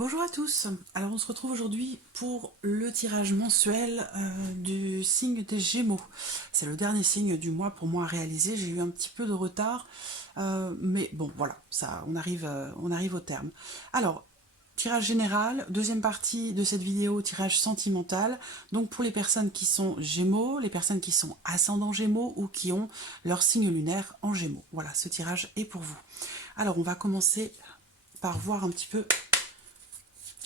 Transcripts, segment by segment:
Bonjour à tous, alors on se retrouve aujourd'hui pour le tirage mensuel du signe des Gémeaux. C'est le dernier signe du mois pour moi à réaliser, j'ai eu un petit peu de retard, mais bon voilà, ça, on arrive au terme. Alors, tirage général, deuxième partie de cette vidéo, tirage sentimental, donc pour les personnes qui sont Gémeaux, les personnes qui sont ascendants Gémeaux ou qui ont leur signe lunaire en Gémeaux. Voilà, ce tirage est pour vous. Alors on va commencer par voir un petit peu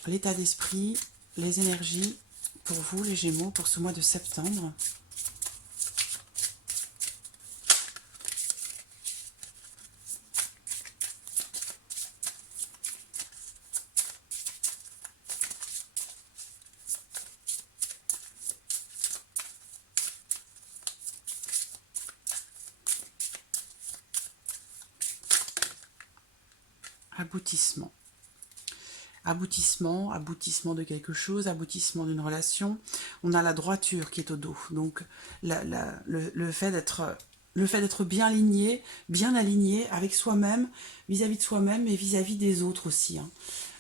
l'état d'esprit, les énergies pour vous, les Gémeaux, pour ce mois de septembre. Aboutissement. Aboutissement de quelque chose, aboutissement d'une relation. On a la droiture qui est au dos. Donc le fait d'être bien aligné avec soi-même, vis-à-vis de soi-même et vis-à-vis des autres aussi, hein.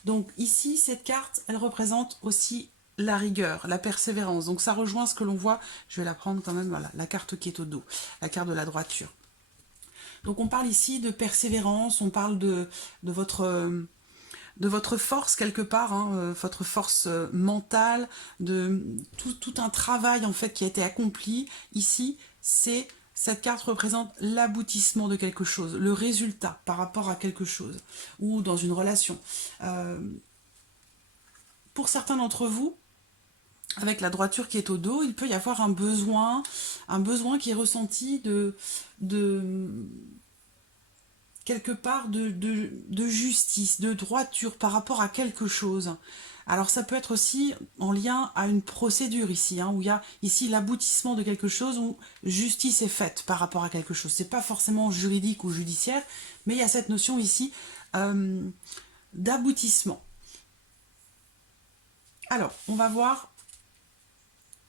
Donc ici, cette carte, elle représente aussi la rigueur, la persévérance. Donc ça rejoint ce que l'on voit, je vais la prendre quand même, voilà, la carte qui est au dos, la carte de la droiture. Donc on parle ici de persévérance, on parle de votre force quelque part, hein, votre force mentale, de tout un travail en fait qui a été accompli. Ici, cette carte représente l'aboutissement de quelque chose, le résultat par rapport à quelque chose, ou dans une relation. Euh, pour certains d'entre vous, avec la droiture qui est au dos, il peut y avoir un besoin qui est ressenti de quelque part de justice, de droiture par rapport à quelque chose. Alors ça peut être aussi en lien à une procédure ici, hein, où il y a ici l'aboutissement de quelque chose, où justice est faite par rapport à quelque chose. C'est pas forcément juridique ou judiciaire, mais il y a cette notion ici euh, d'aboutissement. Alors, on va voir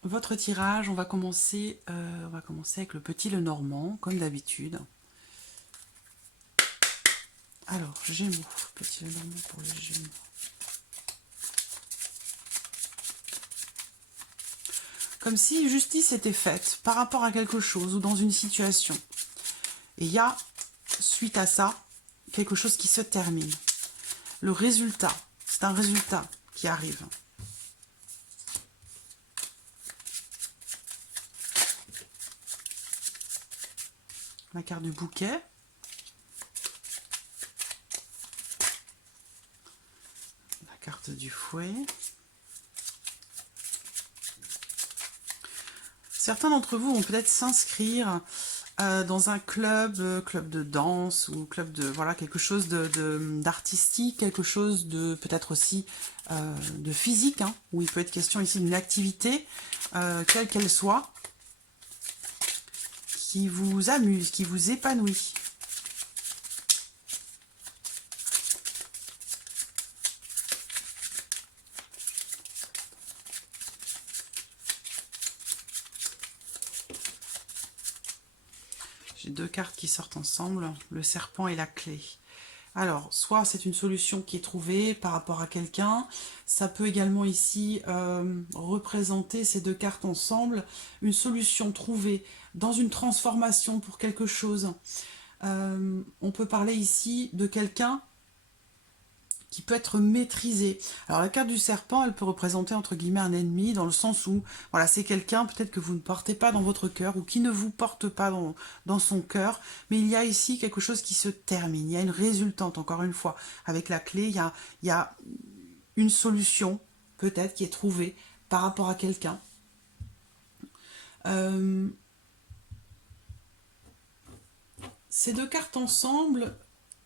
votre tirage. On va commencer avec le petit Lenormand, comme d'habitude. Alors, Gémeaux, petit Lenormand pour les Gémeaux. Comme si justice était faite par rapport à quelque chose ou dans une situation. Et il y a, suite à ça, quelque chose qui se termine. Le résultat, c'est un résultat qui arrive. La carte du bouquet. La carte du fouet. Certains d'entre vous vont peut-être s'inscrire dans un club de danse ou club de voilà quelque chose d'artistique, quelque chose de peut-être aussi de physique, hein, où il peut être question ici d'une activité, quelle qu'elle soit, qui vous amuse, qui vous épanouit. J'ai deux cartes qui sortent ensemble, le serpent et la clé. Alors, soit c'est une solution qui est trouvée par rapport à quelqu'un, ça peut également ici représenter ces deux cartes ensemble, une solution trouvée dans une transformation pour quelque chose. On peut parler ici de quelqu'un qui peut être maîtrisé. Alors la carte du serpent, elle peut représenter entre guillemets un ennemi, dans le sens où voilà, c'est quelqu'un peut-être que vous ne portez pas dans votre cœur ou qui ne vous porte pas dans son cœur, mais il y a ici quelque chose qui se termine, il y a une résultante, encore une fois. Avec la clé, il y a une solution peut-être qui est trouvée par rapport à quelqu'un. Ces deux cartes ensemble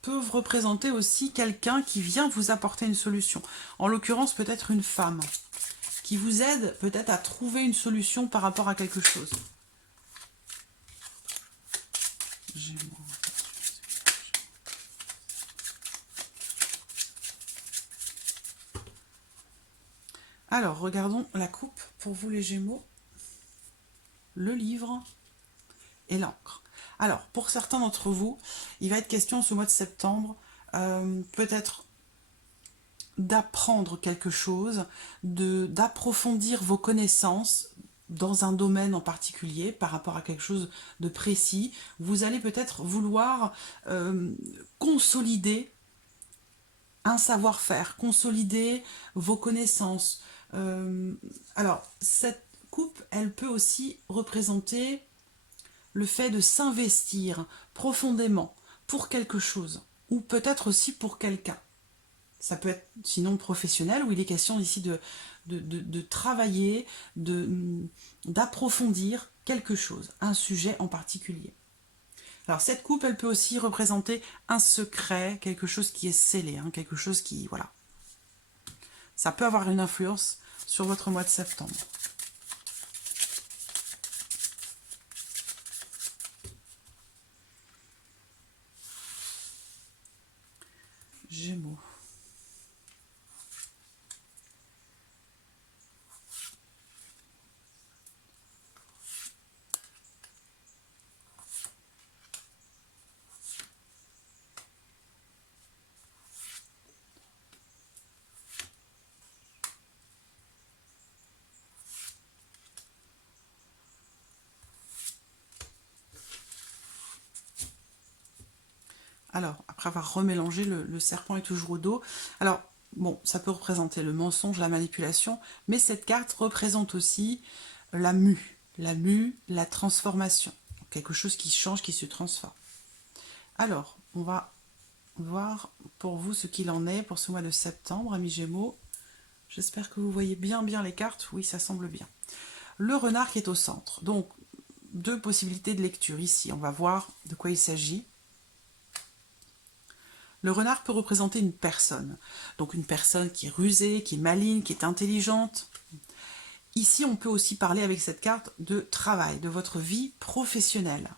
peuvent représenter aussi quelqu'un qui vient vous apporter une solution. En l'occurrence, peut-être une femme qui vous aide peut-être à trouver une solution par rapport à quelque chose. Alors, regardons la coupe pour vous les Gémeaux. Le livre et l'encre. Alors, pour certains d'entre vous, il va être question ce mois de septembre, peut-être d'apprendre quelque chose, d'approfondir vos connaissances dans un domaine en particulier par rapport à quelque chose de précis. Vous allez peut-être vouloir consolider un savoir-faire, consolider vos connaissances. Alors, cette coupe, elle peut aussi représenter le fait de s'investir profondément pour quelque chose, ou peut-être aussi pour quelqu'un. Ça peut être sinon professionnel, où il est question ici de travailler, d'approfondir quelque chose, un sujet en particulier. Alors cette coupe, elle peut aussi représenter un secret, quelque chose qui est scellé, hein, quelque chose qui, voilà. Ça peut avoir une influence sur votre mois de septembre. Gémeaux. Alors, après avoir remélangé, le serpent est toujours au dos. Alors, bon, ça peut représenter le mensonge, la manipulation, mais cette carte représente aussi la mue, la transformation. Quelque chose qui change, qui se transforme. Alors, on va voir pour vous ce qu'il en est pour ce mois de septembre, amis Gémeaux. J'espère que vous voyez bien les cartes. Oui, ça semble bien. Le renard qui est au centre. Donc, deux possibilités de lecture ici. On va voir de quoi il s'agit. Le renard peut représenter une personne. Donc une personne qui est rusée, qui est maligne, qui est intelligente. Ici, on peut aussi parler avec cette carte de travail, de votre vie professionnelle.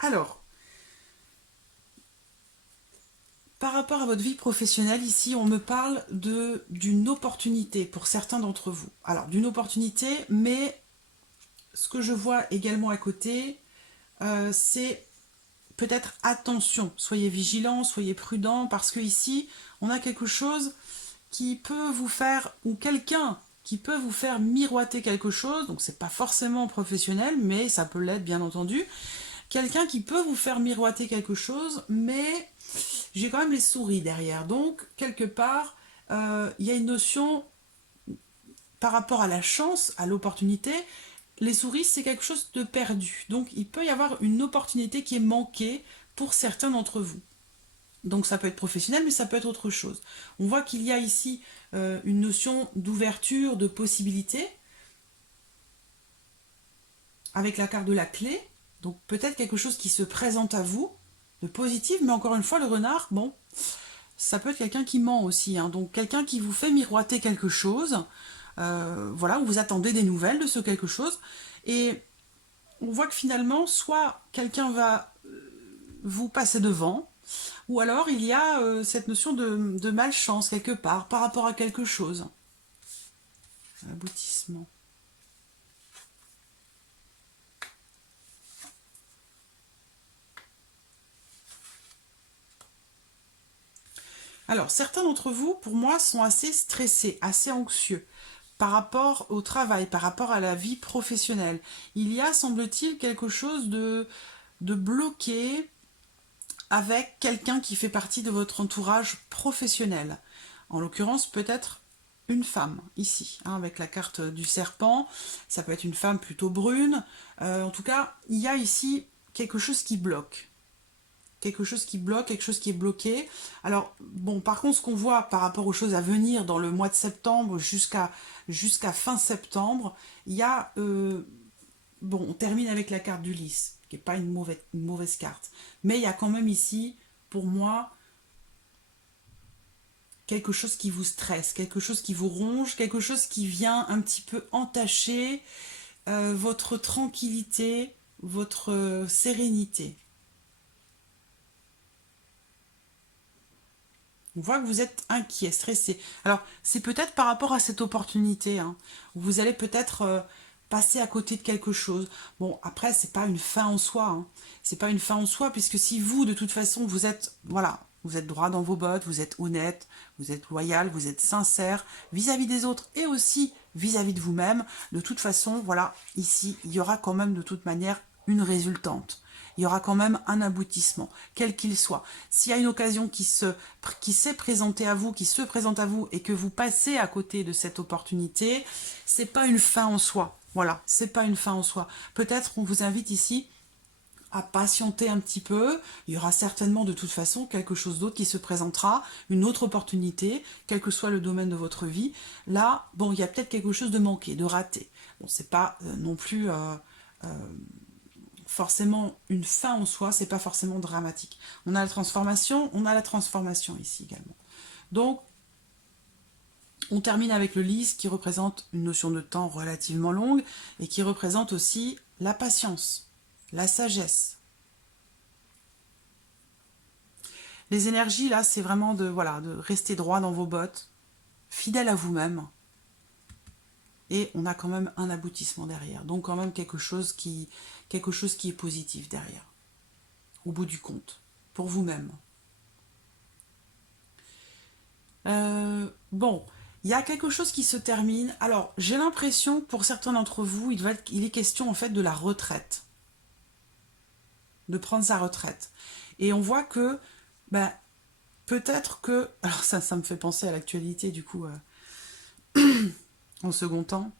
Alors, par rapport à votre vie professionnelle, ici, on me parle d'une opportunité pour certains d'entre vous. Alors, d'une opportunité, mais ce que je vois également à côté, c'est peut-être attention. Soyez vigilants, soyez prudents, parce que ici, on a quelque chose qui peut vous faire, ou quelqu'un qui peut vous faire miroiter quelque chose, donc c'est pas forcément professionnel, mais ça peut l'être bien entendu. Quelqu'un qui peut vous faire miroiter quelque chose, mais j'ai quand même les souris derrière. Donc, quelque part, il y a une notion par rapport à la chance, à l'opportunité. Les souris, c'est quelque chose de perdu. Donc, il peut y avoir une opportunité qui est manquée pour certains d'entre vous. Donc, ça peut être professionnel, mais ça peut être autre chose. On voit qu'il y a ici une notion d'ouverture, de possibilité, avec la carte de la clé. Donc, peut-être quelque chose qui se présente à vous, de positif, mais encore une fois, le renard, bon, ça peut être quelqu'un qui ment aussi, hein. Donc quelqu'un qui vous fait miroiter quelque chose, voilà, où vous attendez des nouvelles de ce quelque chose, et on voit que finalement, soit quelqu'un va vous passer devant, ou alors il y a cette notion de malchance quelque part, par rapport à quelque chose. Aboutissement. Alors, certains d'entre vous, pour moi, sont assez stressés, assez anxieux par rapport au travail, par rapport à la vie professionnelle. Il y a, semble-t-il, quelque chose de bloqué avec quelqu'un qui fait partie de votre entourage professionnel. En l'occurrence, peut-être une femme, ici, hein, avec la carte du serpent. Ça peut être une femme plutôt brune. En tout cas, il y a ici quelque chose qui bloque. Quelque chose qui bloque, quelque chose qui est bloqué. Alors, bon, par contre, ce qu'on voit par rapport aux choses à venir dans le mois de septembre jusqu'à fin septembre, il y a... bon, on termine avec la carte d'Ulysse, qui n'est pas une mauvaise carte. Mais il y a quand même ici, pour moi, quelque chose qui vous stresse, quelque chose qui vous ronge, quelque chose qui vient un petit peu entacher votre tranquillité, votre sérénité. On voit que vous êtes inquiet, stressé. Alors, c'est peut-être par rapport à cette opportunité, hein, où vous allez peut-être passer à côté de quelque chose. Bon, après, c'est pas une fin en soi. Hein. C'est pas une fin en soi, puisque si vous, de toute façon, vous êtes, voilà, vous êtes droit dans vos bottes, vous êtes honnête, vous êtes loyal, vous êtes sincère vis-à-vis des autres et aussi vis-à-vis de vous-même, de toute façon, voilà, ici, il y aura quand même de toute manière une résultante. Il y aura quand même un aboutissement, quel qu'il soit. S'il y a une occasion qui s'est présentée à vous, qui se présente à vous, et que vous passez à côté de cette opportunité, c'est pas une fin en soi. Voilà, c'est pas une fin en soi. Peut-être qu'on vous invite ici à patienter un petit peu. Il y aura certainement de toute façon quelque chose d'autre qui se présentera, une autre opportunité, quel que soit le domaine de votre vie. Là, bon, il y a peut-être quelque chose de manqué, de raté. Bon, c'est pas non plus forcément une fin en soi, c'est pas forcément dramatique. On a la transformation ici également. Donc, on termine avec le lys qui représente une notion de temps relativement longue et qui représente aussi la patience, la sagesse. Les énergies, là, c'est vraiment de rester droit dans vos bottes, fidèle à vous-même. Et on a quand même un aboutissement derrière. Donc quand même quelque chose qui est positif derrière. Au bout du compte. Pour vous-même. Bon, il y a quelque chose qui se termine. Alors, j'ai l'impression, pour certains d'entre vous, il est question en fait de la retraite. De prendre sa retraite. Et on voit que, peut-être que... Alors ça me fait penser à l'actualité, du coup, en second temps.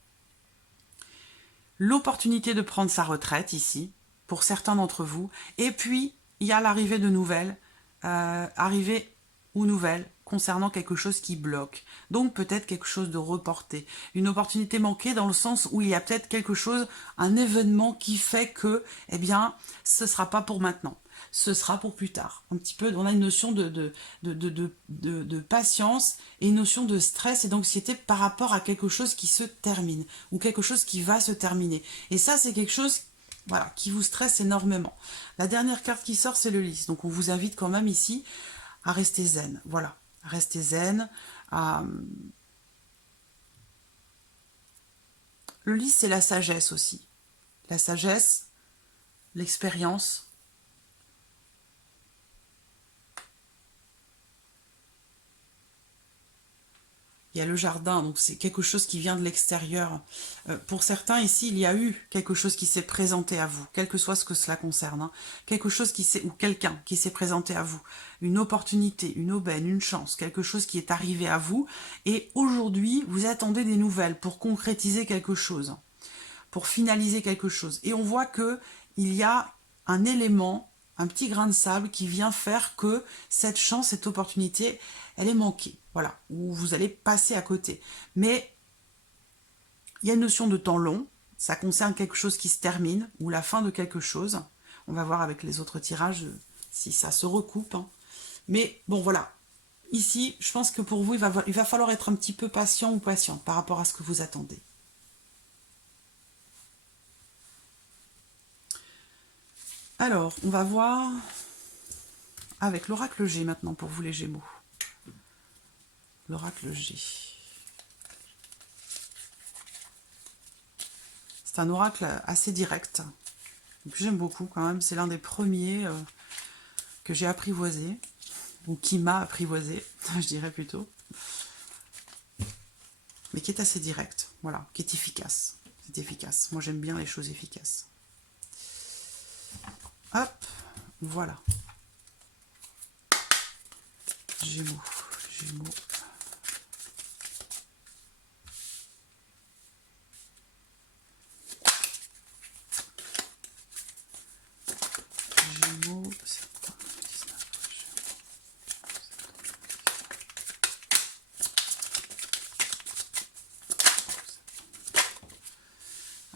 L'opportunité de prendre sa retraite, ici, pour certains d'entre vous. Et puis, il y a l'arrivée de nouvelles, arrivée ou nouvelles, concernant quelque chose qui bloque. Donc peut-être quelque chose de reporté. Une opportunité manquée dans le sens où il y a peut-être quelque chose, un événement qui fait que, eh bien, ce ne sera pas pour maintenant. Ce sera pour plus tard. Un petit peu, on a une notion de patience et une notion de stress et d'anxiété par rapport à quelque chose qui se termine ou quelque chose qui va se terminer. Et ça, c'est quelque chose qui vous stresse énormément. La dernière carte qui sort, c'est le lys. Donc on vous invite quand même ici à rester zen. Voilà, à rester zen. Le lys, c'est la sagesse aussi. La sagesse, l'expérience. Il y a le jardin, donc c'est quelque chose qui vient de l'extérieur. Pour certains, ici, il y a eu quelque chose qui s'est présenté à vous, quel que soit ce que cela concerne. Hein. Quelque chose ou quelqu'un qui s'est présenté à vous. Une opportunité, une aubaine, une chance, quelque chose qui est arrivé à vous. Et aujourd'hui, vous attendez des nouvelles pour concrétiser quelque chose, pour finaliser quelque chose. Et on voit que il y a un élément, un petit grain de sable qui vient faire que cette chance, cette opportunité, elle est manquée. Voilà, où vous allez passer à côté. Mais il y a une notion de temps long, ça concerne quelque chose qui se termine, ou la fin de quelque chose. On va voir avec les autres tirages si ça se recoupe. Hein. Mais bon, voilà. Ici, je pense que pour vous, il va falloir être un petit peu patient ou patiente par rapport à ce que vous attendez. Alors, on va voir avec l'oracle G maintenant pour vous les Gémeaux. L'oracle G. C'est un oracle assez direct. J'aime beaucoup quand même. C'est l'un des premiers que j'ai apprivoisé. Ou qui m'a apprivoisé, je dirais plutôt. Mais qui est assez direct. Voilà. Qui est efficace. C'est efficace. Moi j'aime bien les choses efficaces. Hop. Voilà. Gémeaux. Gémeaux.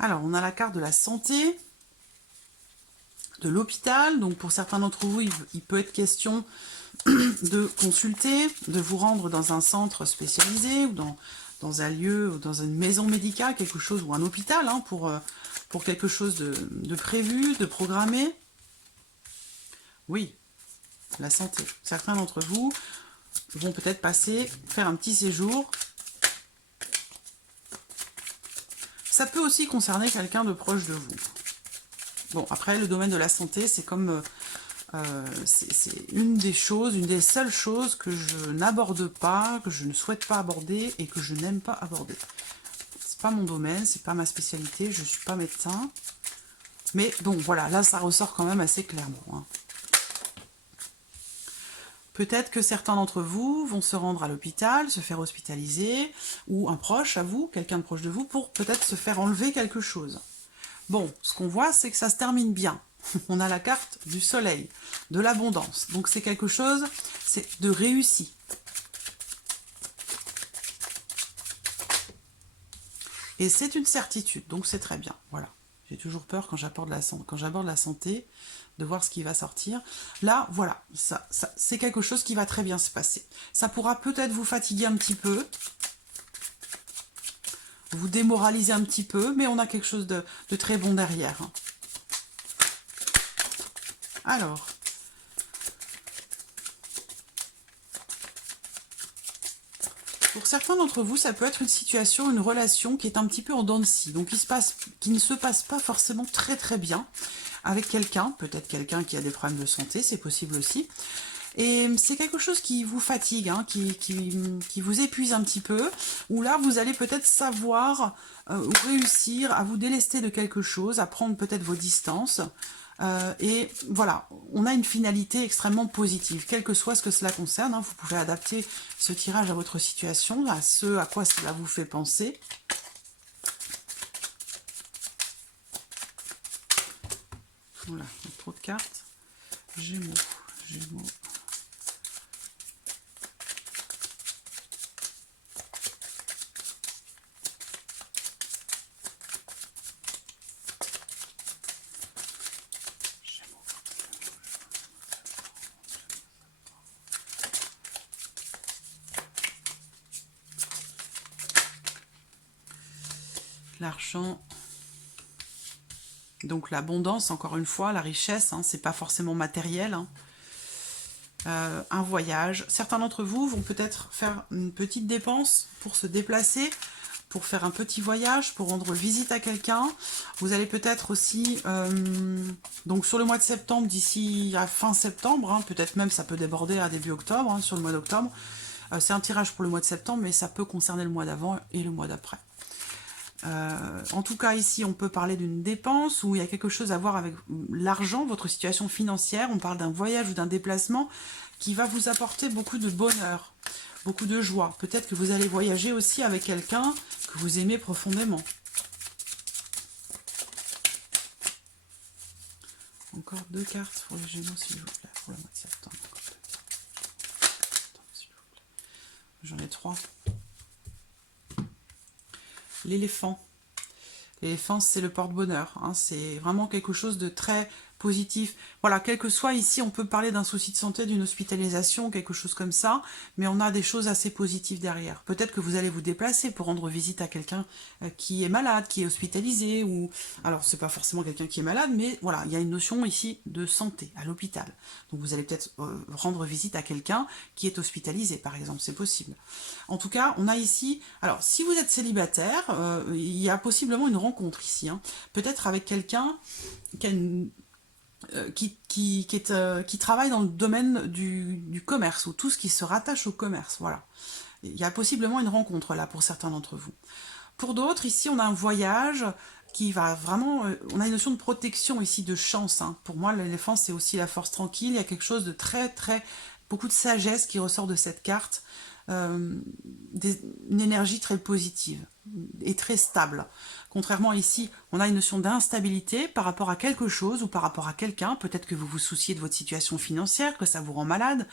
Alors, on a la carte de la santé, de l'hôpital. Donc, pour certains d'entre vous, il peut être question de consulter, de vous rendre dans un centre spécialisé ou dans un lieu, ou dans une maison médicale, quelque chose, ou un hôpital, hein, pour quelque chose de prévu, de programmé. Oui, la santé. Certains d'entre vous vont peut-être faire un petit séjour. Ça peut aussi concerner quelqu'un de proche de vous. Bon, après, le domaine de la santé, c'est comme... c'est une des choses, une des seules choses que je n'aborde pas, que je ne souhaite pas aborder et que je n'aime pas aborder. C'est pas mon domaine, c'est pas ma spécialité, je suis pas médecin. Mais bon, voilà, là, ça ressort quand même assez clairement. Hein. Peut-être que certains d'entre vous vont se rendre à l'hôpital, se faire hospitaliser, ou un proche à vous, quelqu'un de proche de vous, pour peut-être se faire enlever quelque chose. Bon, ce qu'on voit, c'est que ça se termine bien. On a la carte du soleil, de l'abondance. Donc c'est quelque chose, c'est de réussi. Et c'est une certitude, donc c'est très bien. Voilà. J'ai toujours peur quand j'aborde la santé, de voir ce qui va sortir. Là, voilà, ça c'est quelque chose qui va très bien se passer. Ça pourra peut-être vous fatiguer un petit peu, vous démoraliser un petit peu, mais on a quelque chose de très bon derrière. Alors, pour certains d'entre vous, ça peut être une situation, une relation qui est un petit peu en dents de scie, donc qui ne se passe pas forcément très très bien avec quelqu'un, peut-être quelqu'un qui a des problèmes de santé, c'est possible aussi. Et c'est quelque chose qui vous fatigue, hein, qui vous épuise un petit peu, où là vous allez peut-être savoir ou réussir à vous délester de quelque chose, à prendre peut-être vos distances. Et voilà, on a une finalité extrêmement positive, quel que soit ce que cela concerne. Hein, vous pouvez adapter ce tirage à votre situation, à ce à quoi cela vous fait penser. Voilà, trop de cartes. Gémeaux, Gémeaux. L'argent, donc l'abondance, encore une fois, la richesse, hein, c'est pas forcément matériel. Hein. Un voyage. Certains d'entre vous vont peut-être faire une petite dépense pour se déplacer, pour faire un petit voyage, pour rendre visite à quelqu'un. Vous allez peut-être aussi, donc sur le mois de septembre, d'ici à fin septembre, hein, peut-être même ça peut déborder à début octobre, hein, sur le mois d'octobre. C'est un tirage pour le mois de septembre, mais ça peut concerner le mois d'avant et le mois d'après. En tout cas, ici, on peut parler d'une dépense où il y a quelque chose à voir avec l'argent, votre situation financière. On parle d'un voyage ou d'un déplacement qui va vous apporter beaucoup de bonheur, beaucoup de joie. Peut-être que vous allez voyager aussi avec quelqu'un que vous aimez profondément. Encore 2 cartes pour les Gémeaux, s'il vous plaît, pour le mois de septembre. J'en ai 3. L'éléphant. L'éléphant, c'est le porte-bonheur. Hein. C'est vraiment quelque chose de très positif. Voilà, quel que soit ici, on peut parler d'un souci de santé, d'une hospitalisation, quelque chose comme ça, mais on a des choses assez positives derrière. Peut-être que vous allez vous déplacer pour rendre visite à quelqu'un qui est malade, qui est hospitalisé, ou... Alors, c'est pas forcément quelqu'un qui est malade, mais voilà, il y a une notion ici de santé, à l'hôpital. Donc, vous allez peut-être rendre visite à quelqu'un qui est hospitalisé, par exemple, c'est possible. En tout cas, on a ici... Alors, si vous êtes célibataire, il y a possiblement une rencontre ici. Hein. Peut-être avec quelqu'un qui a une... qui travaille dans le domaine du commerce, ou tout ce qui se rattache au commerce, voilà. Il y a possiblement une rencontre là pour certains d'entre vous. Pour d'autres, ici, on a un voyage qui va vraiment... on a une notion de protection ici, de chance. Hein. Pour moi, l'éléphant, c'est aussi la force tranquille. Il y a quelque chose de très, très... beaucoup de sagesse qui ressort de cette carte. Une énergie très positive et très stable. Contrairement ici, on a une notion d'instabilité par rapport à quelque chose ou par rapport à quelqu'un. Peut-être que vous vous souciez de votre situation financière, que ça vous rend malade.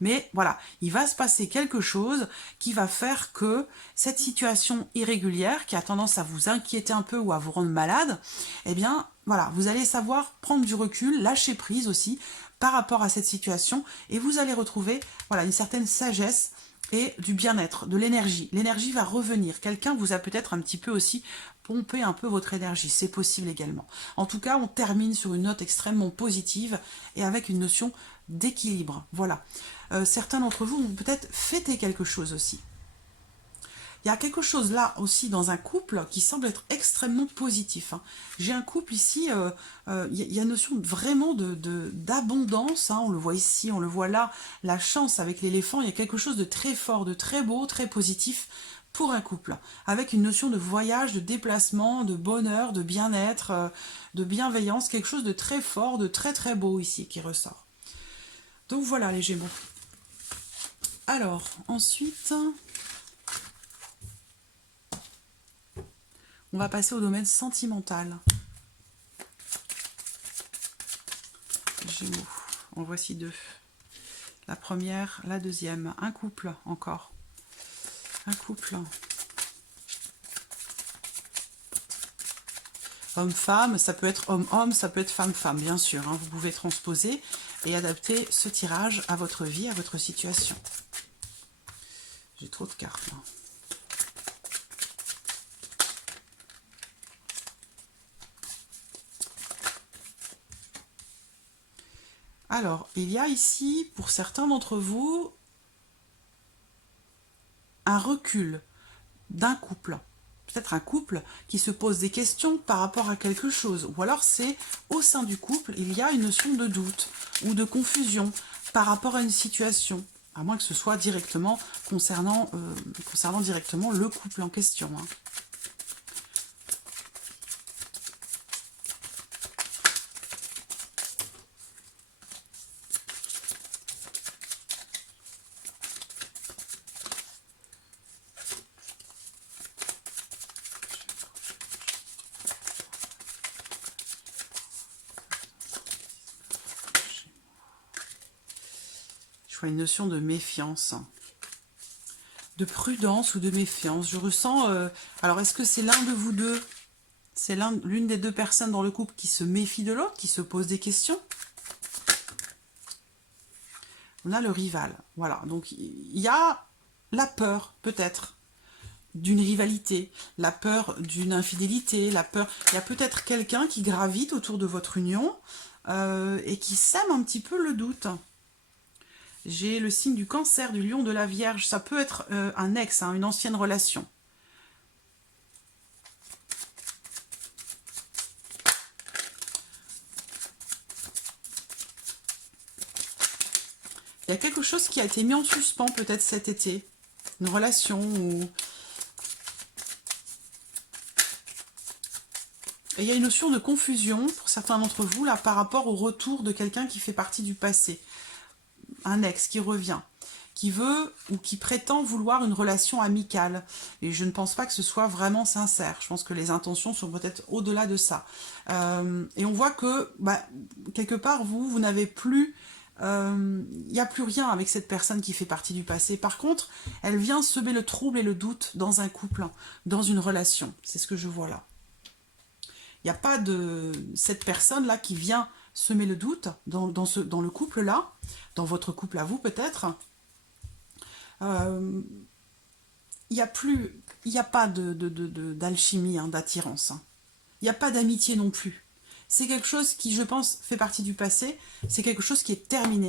Mais voilà, il va se passer quelque chose qui va faire que cette situation irrégulière, qui a tendance à vous inquiéter un peu ou à vous rendre malade, eh bien, voilà, vous allez savoir prendre du recul, lâcher prise aussi par rapport à cette situation. Et vous allez retrouver, voilà, une certaine sagesse et du bien-être, de l'énergie. L'énergie va revenir. Quelqu'un vous a peut-être un petit peu aussi pompé un peu votre énergie. C'est possible également. En tout cas, on termine sur une note extrêmement positive et avec une notion d'équilibre. Voilà. Certains d'entre vous vont peut-être fêter quelque chose aussi. Il y a quelque chose là aussi dans un couple qui semble être extrêmement positif, hein. J'ai un couple ici, il y a une notion vraiment d'abondance, hein. On le voit ici, on le voit là. La chance avec l'éléphant, il y a quelque chose de très fort, de très beau, très positif pour un couple, avec une notion de voyage, de déplacement, de bonheur, de bien-être, de bienveillance, quelque chose de très fort, de très très beau ici qui ressort. Donc voilà les Gémeaux. Alors, ensuite, on va passer au domaine sentimental. Gémeaux, en voici deux. La première, la deuxième. Un couple encore. Un couple. Homme-femme, ça peut être homme-homme, ça peut être femme-femme, bien sûr, hein. Vous pouvez transposer et adapter ce tirage à votre vie, à votre situation. J'ai trop de cartes là. Alors, il y a ici, pour certains d'entre vous, un recul d'un couple. Peut-être un couple qui se pose des questions par rapport à quelque chose. Ou alors c'est au sein du couple, il y a une notion de doute ou de confusion par rapport à une situation. À moins que ce soit directement concernant directement le couple en question, hein. Je vois une notion de méfiance, de prudence ou de méfiance. Je ressens... alors, est-ce que c'est l'un de vous deux? C'est l'une des deux personnes dans le couple qui se méfie de l'autre, qui se pose des questions? On a le rival. Voilà. Donc, il y a la peur, peut-être, d'une rivalité, la peur d'une infidélité, la peur... Il y a peut-être quelqu'un qui gravite autour de votre union et qui sème un petit peu le doute. J'ai le signe du Cancer, du Lion, de la Vierge. Ça peut être un ex, hein, une ancienne relation. Il y a quelque chose qui a été mis en suspens peut-être cet été. Une relation ou... Et il y a une notion de confusion pour certains d'entre vous là par rapport au retour de quelqu'un qui fait partie du passé. Un ex qui revient, qui veut ou qui prétend vouloir une relation amicale. Et je ne pense pas que ce soit vraiment sincère. Je pense que les intentions sont peut-être au-delà de ça. Et on voit que, quelque part, vous n'avez plus... il n'y a plus rien avec cette personne qui fait partie du passé. Par contre, elle vient semer le trouble et le doute dans un couple, dans une relation. C'est ce que je vois là. Il n'y a pas de cette personne-là qui vient semer le doute dans le couple-là, dans votre couple à vous peut-être. Il n'y a pas d'alchimie, hein, d'attirance. Il n'y a pas d'amitié non plus. C'est quelque chose qui, je pense, fait partie du passé. C'est quelque chose qui est terminé.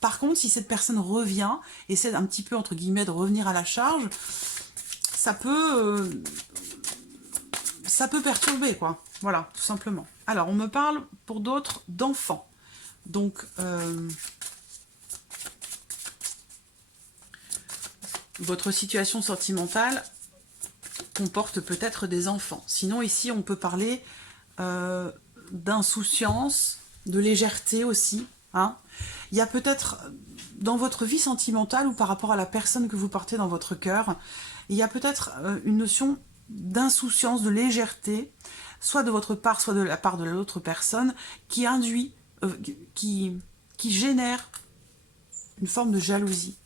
Par contre, si cette personne revient, essaie un petit peu, entre guillemets, de revenir à la charge, ça peut perturber, quoi. Voilà, tout simplement. Alors, on me parle, pour d'autres, d'enfants. Donc, votre situation sentimentale comporte peut-être des enfants. Sinon, ici, on peut parler d'insouciance, de légèreté aussi, hein. Il y a peut-être, dans votre vie sentimentale ou par rapport à la personne que vous portez dans votre cœur, il y a peut-être une notion d'insouciance, de légèreté, soit de votre part, soit de la part de l'autre personne, qui induit, qui génère une forme de jalousie.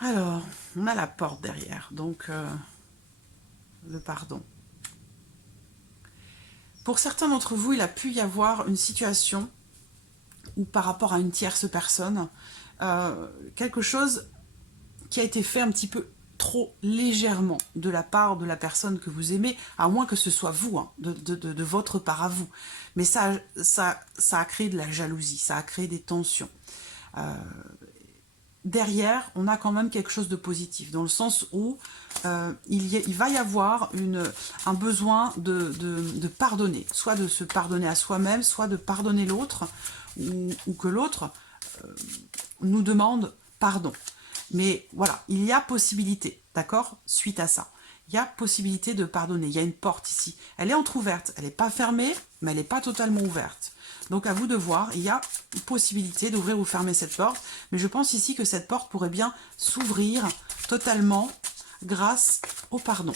Alors, on a la porte derrière, donc le pardon. Pour certains d'entre vous, il a pu y avoir une situation où par rapport à une tierce personne, quelque chose qui a été fait un petit peu trop légèrement de la part de la personne que vous aimez, à moins que ce soit vous, hein, de votre part à vous. Mais ça a créé de la jalousie, ça a créé des tensions. Derrière, on a quand même quelque chose de positif, dans le sens où il va y avoir un besoin de pardonner, soit de se pardonner à soi-même, soit de pardonner l'autre, ou que l'autre nous demande pardon. Mais voilà, il y a possibilité, d'accord, suite à ça. Il y a possibilité de pardonner. Il y a une porte ici. Elle est entrouverte. Elle n'est pas fermée, mais elle n'est pas totalement ouverte. Donc à vous de voir, il y a possibilité d'ouvrir ou fermer cette porte. Mais je pense ici que cette porte pourrait bien s'ouvrir totalement grâce au pardon.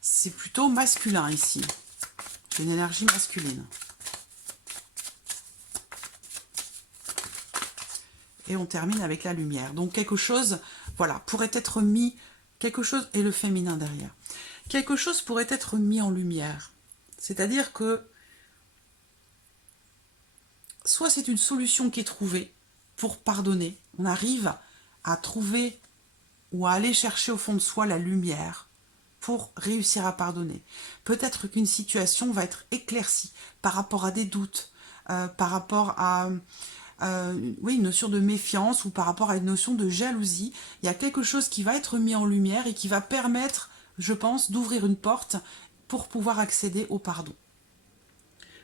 C'est plutôt masculin ici. C'est une énergie masculine. Et on termine avec la lumière. Donc quelque chose, voilà, pourrait être mis, quelque chose, et le féminin derrière. Quelque chose pourrait être mis en lumière. C'est-à-dire que soit c'est une solution qui est trouvée pour pardonner. On arrive à trouver ou à aller chercher au fond de soi la lumière pour réussir à pardonner. Peut-être qu'une situation va être éclaircie par rapport à des doutes, par rapport à oui, une notion de méfiance ou par rapport à une notion de jalousie. Il y a quelque chose qui va être mis en lumière et qui va permettre, je pense, d'ouvrir une porte pour pouvoir accéder au pardon.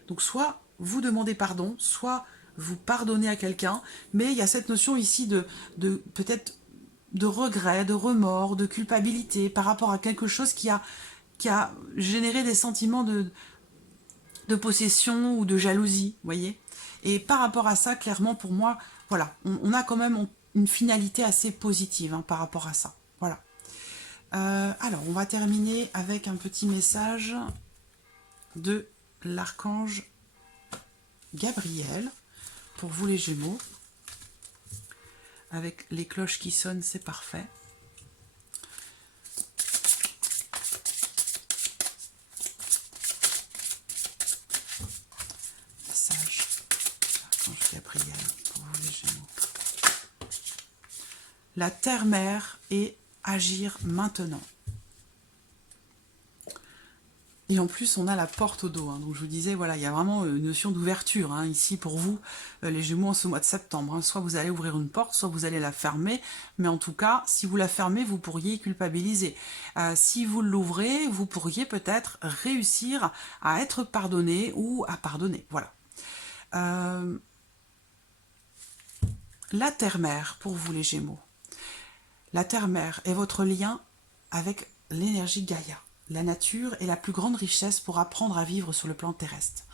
Donc soit vous demandez pardon, soit vous pardonnez à quelqu'un, mais il y a cette notion ici de peut-être de regret, de remords, de culpabilité par rapport à quelque chose qui a généré des sentiments de possession ou de jalousie, voyez. Et par rapport à ça, clairement, pour moi, voilà, on a quand même une finalité assez positive hein, par rapport à ça. Voilà. Alors, on va terminer avec un petit message de l'archange Gabriel pour vous les Gémeaux. Avec les cloches qui sonnent, c'est parfait. Message l'archange Gabriel pour vous les Gémeaux. La terre-mère et agir maintenant. Et en plus, on a la porte au dos. Hein. Donc je vous disais, voilà, il y a vraiment une notion d'ouverture hein, ici pour vous, les Gémeaux, en ce mois de septembre. Hein. Soit vous allez ouvrir une porte, soit vous allez la fermer. Mais en tout cas, si vous la fermez, vous pourriez culpabiliser. Si vous l'ouvrez, vous pourriez peut-être réussir à être pardonné ou à pardonner. Voilà. La terre-mère, pour vous les Gémeaux. La terre-mère est votre lien avec l'énergie Gaïa. La nature est la plus grande richesse pour apprendre à vivre sur le plan terrestre.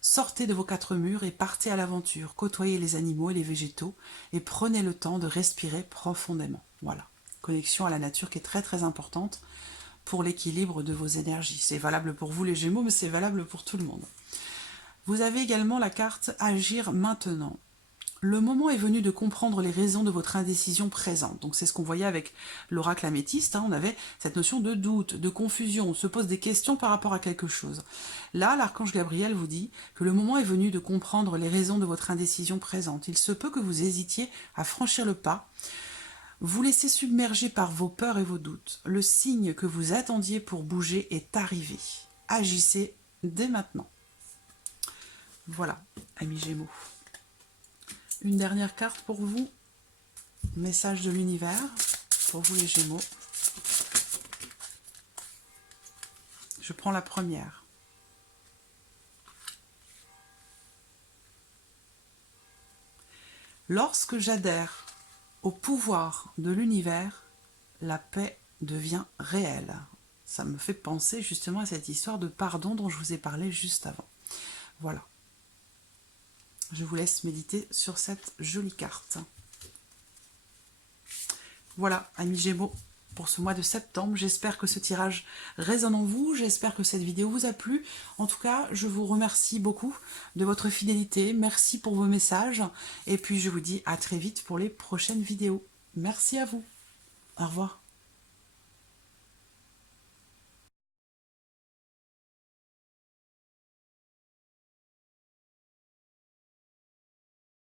Sortez de vos quatre murs et partez à l'aventure, côtoyez les animaux et les végétaux et prenez le temps de respirer profondément. Voilà, connexion à la nature qui est très très importante pour l'équilibre de vos énergies. C'est valable pour vous les Gémeaux, mais c'est valable pour tout le monde. Vous avez également la carte Agir maintenant. Le moment est venu de comprendre les raisons de votre indécision présente. Donc c'est ce qu'on voyait avec l'oracle améthyste. Hein, on avait cette notion de doute, de confusion. On se pose des questions par rapport à quelque chose. Là, l'archange Gabriel vous dit que le moment est venu de comprendre les raisons de votre indécision présente. Il se peut que vous hésitiez à franchir le pas. Vous laissez submerger par vos peurs et vos doutes. Le signe que vous attendiez pour bouger est arrivé. Agissez dès maintenant. Voilà, amis Gémeaux. Une dernière carte pour vous. Message de l'univers pour vous les Gémeaux. Je prends la première. Lorsque j'adhère au pouvoir de l'univers, la paix devient réelle. Ça me fait penser justement à cette histoire de pardon dont je vous ai parlé juste avant. Voilà. Je vous laisse méditer sur cette jolie carte. Voilà, amis Gémeaux, pour ce mois de septembre. J'espère que ce tirage résonne en vous. J'espère que cette vidéo vous a plu. En tout cas, je vous remercie beaucoup de votre fidélité. Merci pour vos messages. Et puis, je vous dis à très vite pour les prochaines vidéos. Merci à vous. Au revoir.